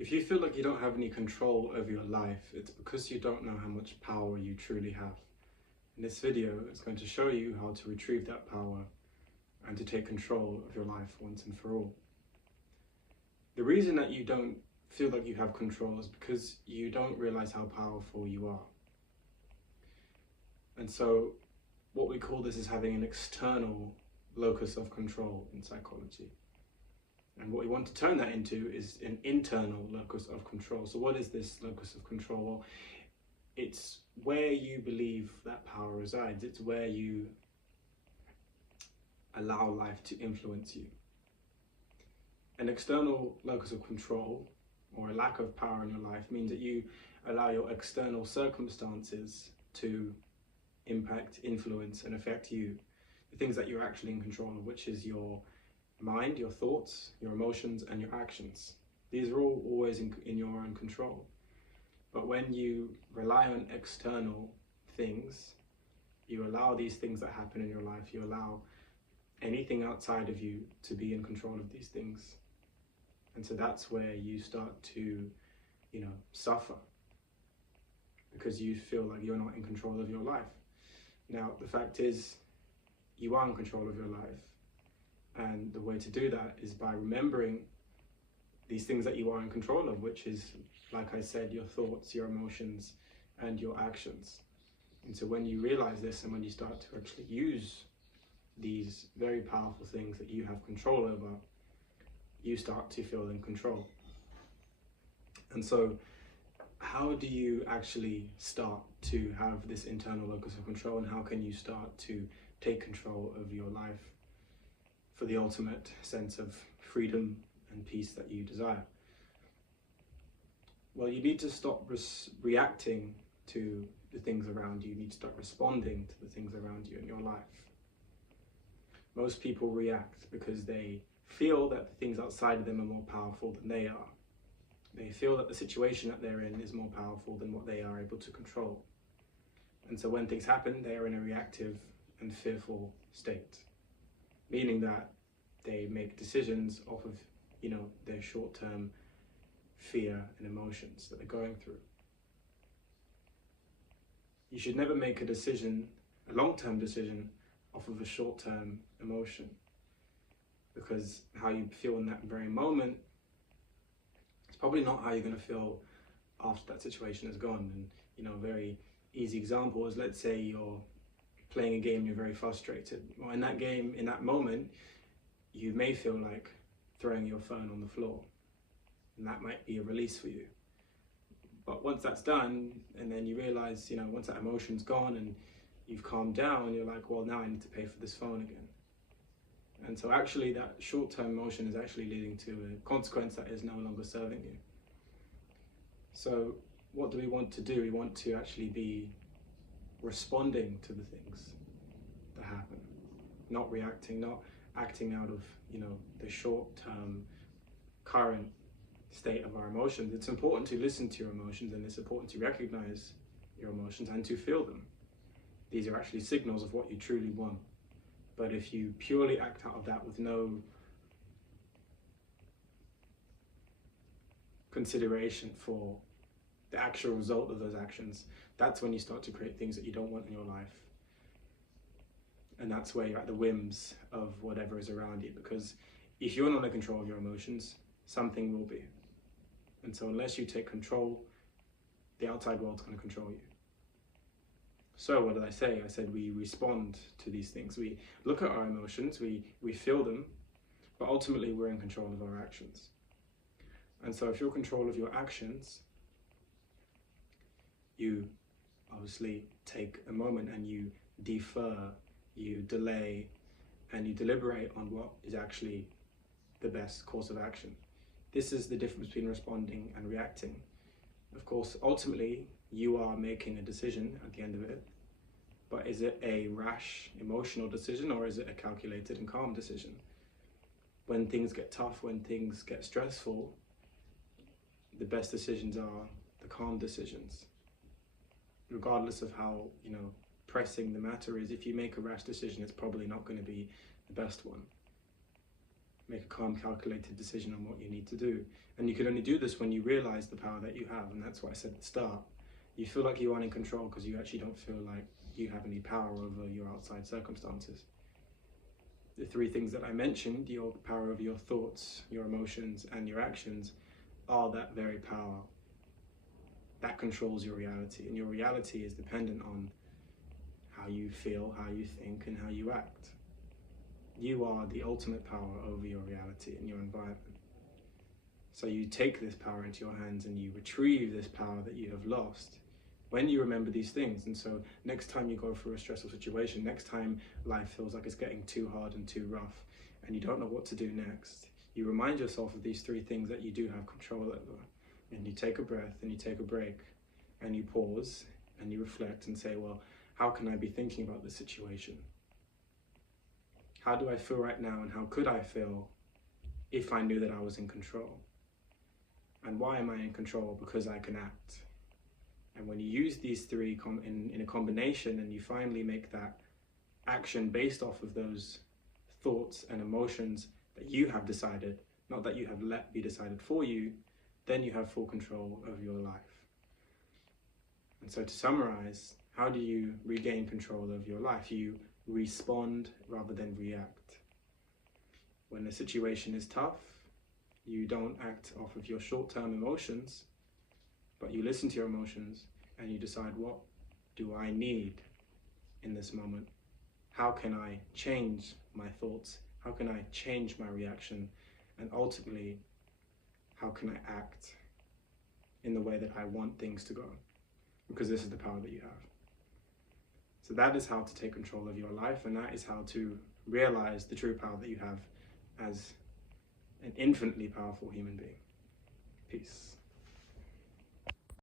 If you feel like you don't have any control over your life, it's because you don't know how much power you truly have. In this video, it's going to show you how to retrieve that power and to take control of your life once and for all. The reason that you don't feel like you have control is because you don't realize how powerful you are. And so what we call this is having an external locus of control in psychology. And what we want to turn that into is an internal locus of control. So what is this locus of control? Well, it's where you believe that power resides. It's where you allow life to influence you. An external locus of control, or a lack of power in your life, means that you allow your external circumstances to impact, influence, and affect you. The things that you're actually in control of, which is your mind, your thoughts, your emotions, and your actions. These are all always in your own control. But when you rely on external things, you allow these things that happen in your life, you allow anything outside of you to be in control of these things. And so that's where you start to, suffer, because you feel like you're not in control of your life. Now, the fact is, you are in control of your life. And the way to do that is by remembering these things that you are in control of, which is, like I said, your thoughts, your emotions, and your actions. And so when you realize this, and when you start to actually use these very powerful things that you have control over, you start to feel in control. And so how do you actually start to have this internal locus of control, and how can you start to take control of your life for the ultimate sense of freedom and peace that you desire? Well, you need to stop reacting to the things around you. You need to start responding to the things around you in your life. Most people react because they feel that the things outside of them are more powerful than they are. They feel that the situation that they're in is more powerful than what they are able to control. And so when things happen, they are in a reactive and fearful state, meaning that they make decisions off of, their short-term fear and emotions that they're going through. You should never make a long-term decision, off of a short-term emotion, because how you feel in that very moment is probably not how you're going to feel after that situation is gone. And a very easy example is, let's say you're playing a game, you're very frustrated. Well, in that game, in that moment, you may feel like throwing your phone on the floor, and that might be a release for you. But once that's done, and then you realize, once that emotion's gone and you've calmed down, you're like, well, now I need to pay for this phone again. And so actually that short-term emotion is actually leading to a consequence that is no longer serving you. So what do we want to do? We want to actually be responding to the things that happen, not reacting, not acting out of, the short-term current state of our emotions. It's important to listen to your emotions, and it's important to recognize your emotions and to feel them. These are actually signals of what you truly want. But if you purely act out of that with no consideration for the actual result of those actions, that's when you start to create things that you don't want in your life. And that's where you're at the whims of whatever is around you, because if you're not in control of your emotions, something will be. And so unless you take control, the outside world's going to control you. So what did I say? I said we respond to these things. We look at our emotions, we feel them, but ultimately we're in control of our actions. And so if you're in control of your actions, you obviously take a moment and you defer, you delay, and you deliberate on what is actually the best course of action. This is the difference between responding and reacting. Of course, ultimately, you are making a decision at the end of it, but is it a rash, emotional decision, or is it a calculated and calm decision? When things get tough, when things get stressful, the best decisions are the calm decisions. Regardless of how, pressing the matter is, if you make a rash decision, it's probably not going to be the best one. make a calm, calculated decision on what you need to do. And you can only do this when you realize the power that you have. And that's what I said at the start. You feel like you aren't in control because you actually don't feel like you have any power over your outside circumstances. The three things that I mentioned, your power over your thoughts, your emotions, and your actions, are that very power that controls your reality. And your reality is dependent on how you feel, how you think, and how you act. You are the ultimate power over your reality and your environment. So you take this power into your hands and you retrieve this power that you have lost when you remember these things. And so next time you go through a stressful situation, next time life feels like it's getting too hard and too rough and you don't know what to do next, you remind yourself of these three things that you do have control over. And you take a breath and you take a break and you pause and you reflect and say, well, how can I be thinking about this situation? How do I feel right now, and how could I feel if I knew that I was in control? And why am I in control? Because I can act. And when you use these three in a combination and you finally make that action based off of those thoughts and emotions that you have decided, not that you have let be decided for you, then you have full control of your life. And so to summarize, how do you regain control of your life? You respond rather than react. When the situation is tough, you don't act off of your short-term emotions, but you listen to your emotions and you decide, what do I need in this moment? How can I change my thoughts? How can I change my reaction? And ultimately, how can I act in the way that I want things to go? Because this is the power that you have. So that is how to take control of your life, and that is how to realize the true power that you have as an infinitely powerful human being. Peace.